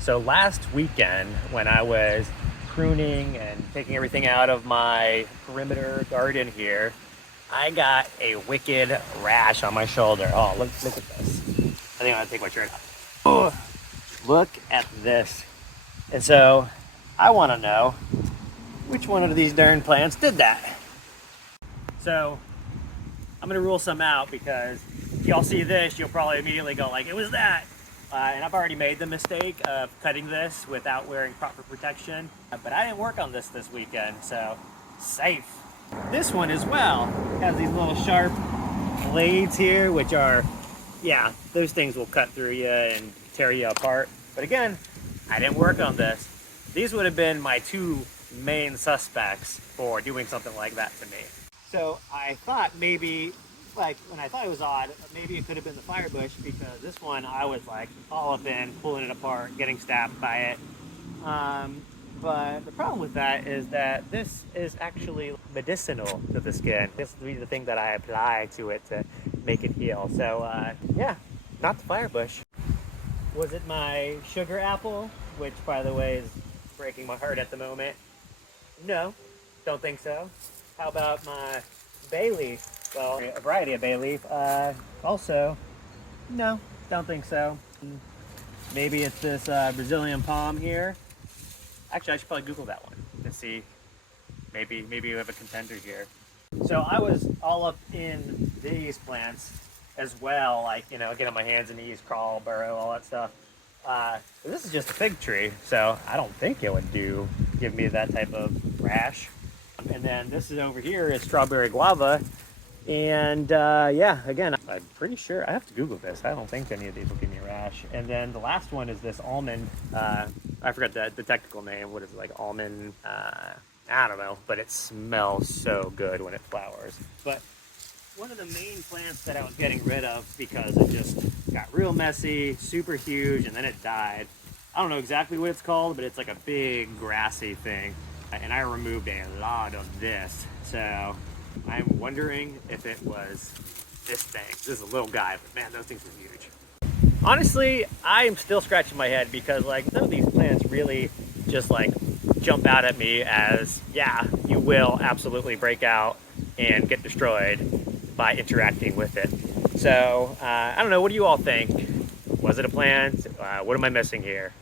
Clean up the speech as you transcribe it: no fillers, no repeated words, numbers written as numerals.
So last weekend when I was pruning and taking everything out of my perimeter garden here, I got a wicked rash on my shoulder. Oh, look at this. I think I'm gonna take my shirt off. Oh, look at this. And so I wanna know which one of these darn plants did that. So I'm gonna rule some out because if y'all see this, you'll probably immediately go like, it was that. And I've already made the mistake of cutting this without wearing proper protection, but I didn't work on this weekend, so safe. This one as well has these little sharp blades here, which are, yeah, those things will cut through you and tear you apart. But again, I didn't work on this. These would have been my two main suspects for doing something like that to me. So I thought maybe, like when I thought it was odd, maybe it could have been the fire bush, because this one I was like all up in, pulling it apart, getting stabbed by it. But the problem with that is that this is actually medicinal to the skin. This would be the thing that I apply to it to make it heal. So yeah, not the fire bush. Was it my sugar apple, which by the way is breaking my heart at the moment? No, don't think so. How about my bay leaf? Well, a variety of bay leaf. Also, no, don't think so. Maybe it's this Brazilian palm here. Actually, I should probably Google that one to see. Maybe we have a contender here. So I was all up in these plants as well, like, you know, get on my hands and knees, crawl, burrow, all that stuff. This is just a fig tree, so I don't think it would give me that type of rash. And then this is over here is strawberry guava. And yeah, again, I'm pretty sure, I have to Google this. I don't think any of these will give me a rash. And then the last one is this almond, I forgot the technical name. What is it, like almond, I don't know, but it smells so good when it flowers. But one of the main plants that I was getting rid of because it just got real messy, super huge, and then it died. I don't know exactly what it's called, but it's like a big grassy thing. And I removed a lot of this. So I'm wondering if it was this thing. This is a little guy, but man, those things are huge. Honestly, I am still scratching my head because like none of these plants really just like jump out at me as, yeah, you will absolutely break out and get destroyed by interacting with it. So I don't know, what do you all think? Was it a plant? What am I missing here?